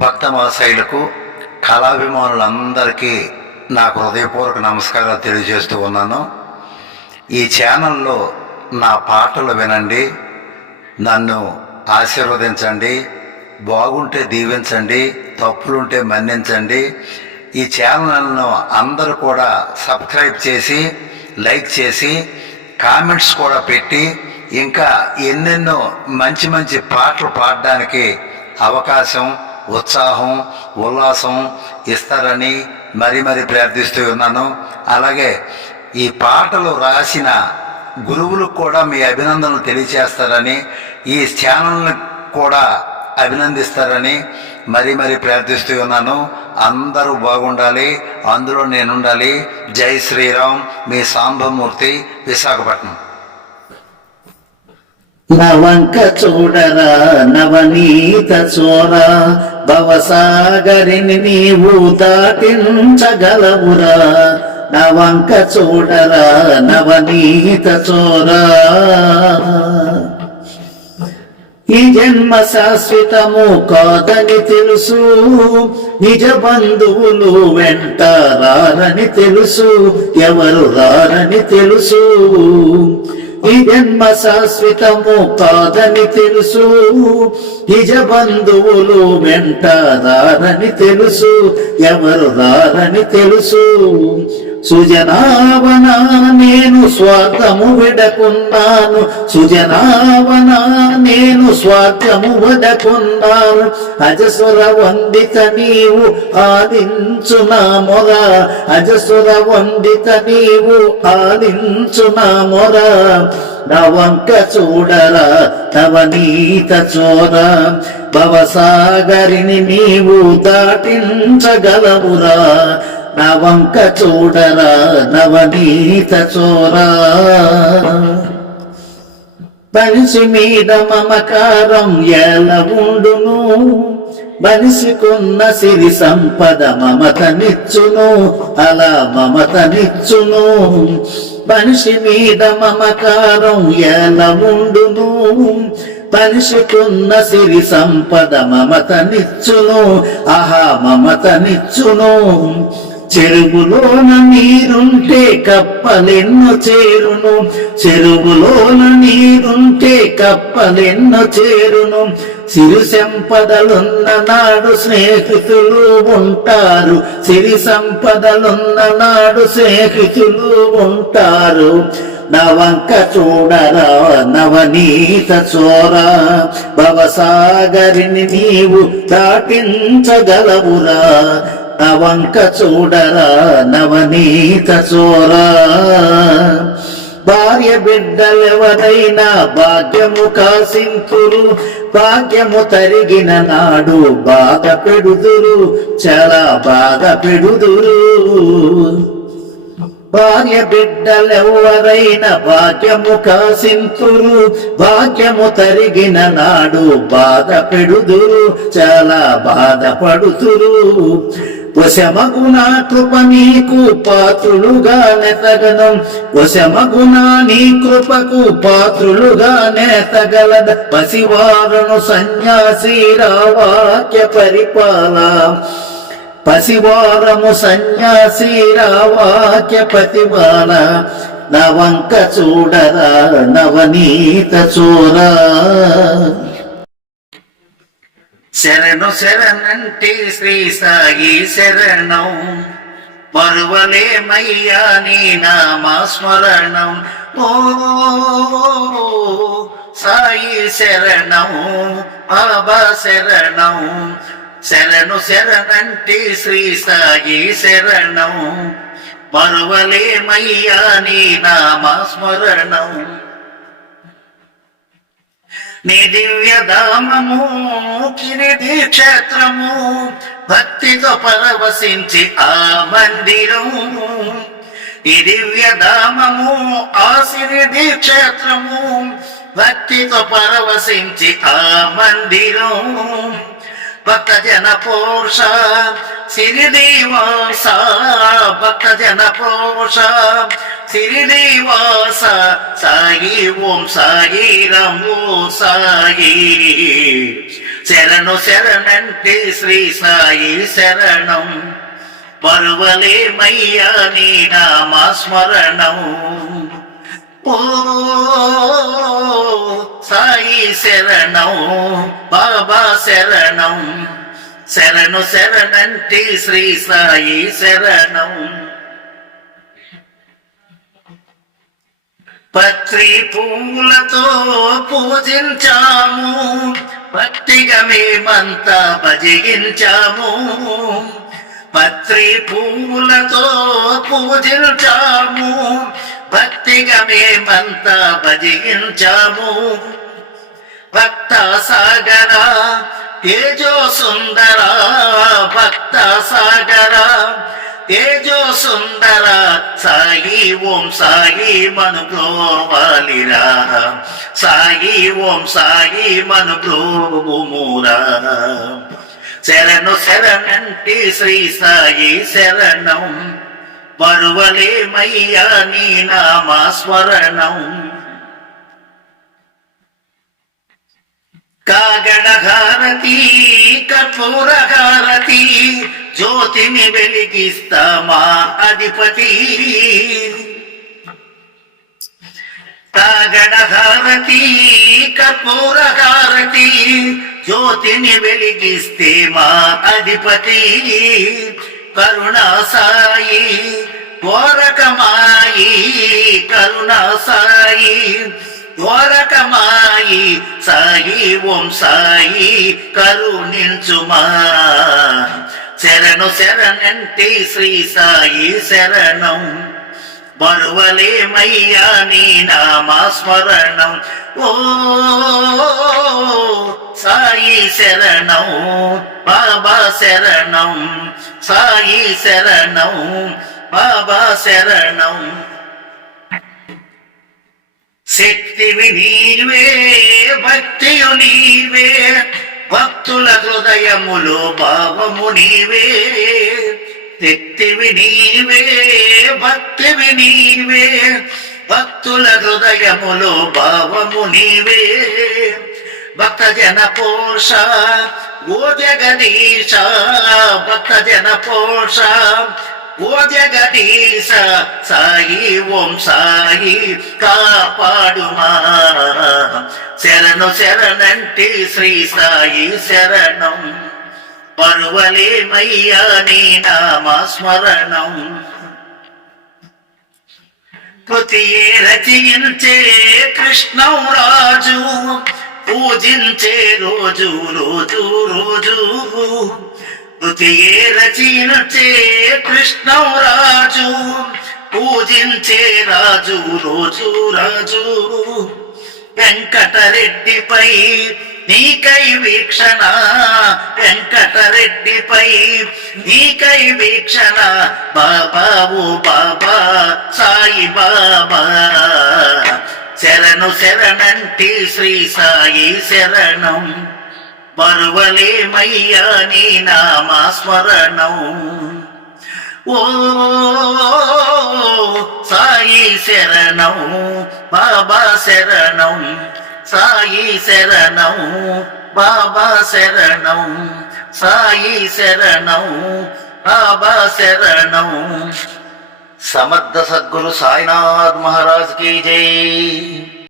భక్తమాశయులకు కళాభిమానులందరికీ నాకు హృదయపూర్వక నమస్కారాలు తెలియజేస్తూ ఉన్నాను. ఈ ఛానల్లో నా పాటలు వినండి, నన్ను ఆశీర్వదించండి, బాగుంటే దీవించండి, తప్పులుంటే మన్నించండి. ఈ ఛానల్ను అందరూ కూడా సబ్స్క్రైబ్ చేసి, లైక్ చేసి, కామెంట్స్ కూడా పెట్టి ఇంకా ఎన్నెన్నో మంచి మంచి పాటలు పాడడానికి అవకాశం, ఉత్సాహం, ఉల్లాసం ఇస్తారని మరీ ప్రార్థిస్తూ ఉన్నాను. అలాగే ఈ పాటలు రాసిన గురువులకు కూడా మీ అభినందనలు తెలియచేస్తారని, ఈ ఛానల్ని కూడా అభినందిస్తారని మరీ ప్రార్థిస్తూ ఉన్నాను. అందరూ బాగుండాలి, అందులో నేనుండాలి. జై శ్రీరామ్. మీ సాంబమూర్తి, విశాఖపట్నం. నవంక చూడరా నవనీత చోరా, భవసాగరిని నీవు దాటించగలవురా. నవంక చూడరా నవనీత చోరా, ఈ జన్మ శాశ్వతము కాదని తెలుసు, నిజ బంధువులు వెంట రారని తెలుసు, ఎవరు రారని తెలుసు. ఈ జన్మ శాశ్వతము కాదని తెలుసు, నిజ బంధువులు వెంట రారని తెలుసు, ఎవరు రారని తెలుసు. సుజనావన నేను స్వార్థము విడకున్నాను, సుజనావన నేను స్వార్థము విడకున్నాను. అజసుర వందిత నీవు ఆలించు నా మొర, అజసుర వందిత నీవు ఆలించు నా మొర. నవంక చూడరా నవనీత చోర, భవసాగరిని నీవు దాటించగలవురా. నవంక చూడరా నవనీత చోరా, మనిషి మీద మమకారం ఎలా ఉండును, మనిషికున్న సిరి సంపద మమతనిచ్చును, అలా మమతనిచ్చును. మనిషి మీద మమకారం ఎలా ఉండును, మనిషికున్న సిరి సంపద మమతనిచ్చును, ఆహా మమతనిచ్చును. చెరువులోన నీరుంటే కప్పలెన్నో చేరును, చెరువులోన నీరుంటే కప్పలెన్నో చేరును. సిరి సంపదలున్న నాడు స్నేహితులు ఉంటారు, సిరి సంపదలున్న నాడు స్నేహితులు ఉంటారు. నవంక చూడరా నవనీత చోరా, భవసాగరిని నీవు దాటించగలవురా. నవంక చూడరా నవనీత చోరా, భార్య బిడ్డలెవరైనా భాగ్యము కాసింతురు, భాగ్యము తరిగిన నాడు బాధ పెడుదురు, చాలా బాధ పెడుదురు. భార్య బిడ్డలెవరైనా భాగ్యము కాసింతురు, భాగ్యము తరిగిన నాడు బాధ పెడుదురు, చాలా బాధపడుతురు. వశమగునా కృప నీకు పాత్రులుగా నెతగను, వశమగునా నీ కృపకు పాత్రులుగా నెతగలద. పసివారును సన్యాసి రావాక్య పరిపాల, పసివారము సన్యాసి రావాక్య ప్రతిపాల. నవంక చూడరా నవనీత చోరా, శరణు శరణంటే శ్రీ సాయి శరణం, మరువలేమయ్యా నీ నామస్మరణం. ఓ సాయి శరణం, బాబా శరణం, శరణు శరణంటే శ్రీ సాయి శరణం, మరువలేమయ్యా నీ నామస్మరణం. నీ దివ్యధామము కిరీటి క్షేత్రము, భక్తితో పరవశించి ఆ మందిరం. నీ దివ్యధామము ఆ సిరిడి క్షేత్రము, భక్తితో పరవశించి ఆ మందిరం. భక్తజన పోష సిరిడి వాస, భక్తజన పోష సిరినివాస సాయి ఓం సాయి రమో సాయి శరణు శరణంటే శ్రీ సాయి శరణం మరువలేమయ్యా నీ నామస్మరణం ఓ సాయి శరణం బాబా శరణం శరణు శరణంటే శ్రీ సాయి శరణం పత్రి పూలతో పూజించాము భక్తిగా మేమంతా భజించాము పత్రి పూలతో పూజించాము భక్తిగా మేమంతా భజించాము భక్త సాగర తేజో సుందర భక్త సాగర తేజో సుందర సాయి ఓం సాయి మను బ్రోవాలిరా సాయి ఓం సాయి మను బ్రోవుమురా శరణు శరణంటే శ్రీ సాయి శరణం మరువలేమయ్యా నీ నామస్మరణం కాగడ హారతి కర్పూర హారతి జ్యోతిని వెలిగిస్తామా అధిపతి కాగడ హారతి కర్పూర హారతి జ్యోతిని వెలిగిస్తే మా అధిపతి కరుణా సాయి ఘోరకమాయి కరుణా సాయి ఘోరకమాయి సాయి ఓం సాయి కరుణించుమా శరణు శరణంటే శ్రీ సాయి శరణం మరువలేమయ్యా నీ నామస్మరణం ఓ సాయి శరణం బాబా శరణం సాయి శరణం బాబా శరణం శక్తివి నీవే భక్తియు నీవే భక్తుల హృదయములో భావము నీవే శక్తివి నీవే భక్తివి నీవే భక్తుల హృదయములో భావము నీవే భక్త జన పోష ఓ జగదీశ భక్త జన పోష ఓ జగదీశ సాయి ఓం సాయి కాపాడుమా శరణు శరణంటే శ్రీ సాయి శరణం మరువలేమయ్యా నీ నామస్మరణం కృతియే రచయించే కృష్ణం రాజు పూజించే రోజు రోజు రోజు కృతియే రచయించే కృష్ణం రాజు పూజించే రాజు రోజు రాజు వెంకటరెడ్డిపై నీకై వీక్షణ వెంకటరెడ్డిపై నీకై వీక్షణ బాబా ఓ బాబా సాయి బాబా శరణు శరణంటే శ్రీ సాయి శరణం మరువలేమయ్యా నీ నామస్మరణం ఓ సాయి శరణం బాబా శరణం సాయి శరణం బాబా శరణం సాయి శరణం బాబా శరణం సమర్థ సద్గురు సాయినాథ్ మహారాజ్ की जय।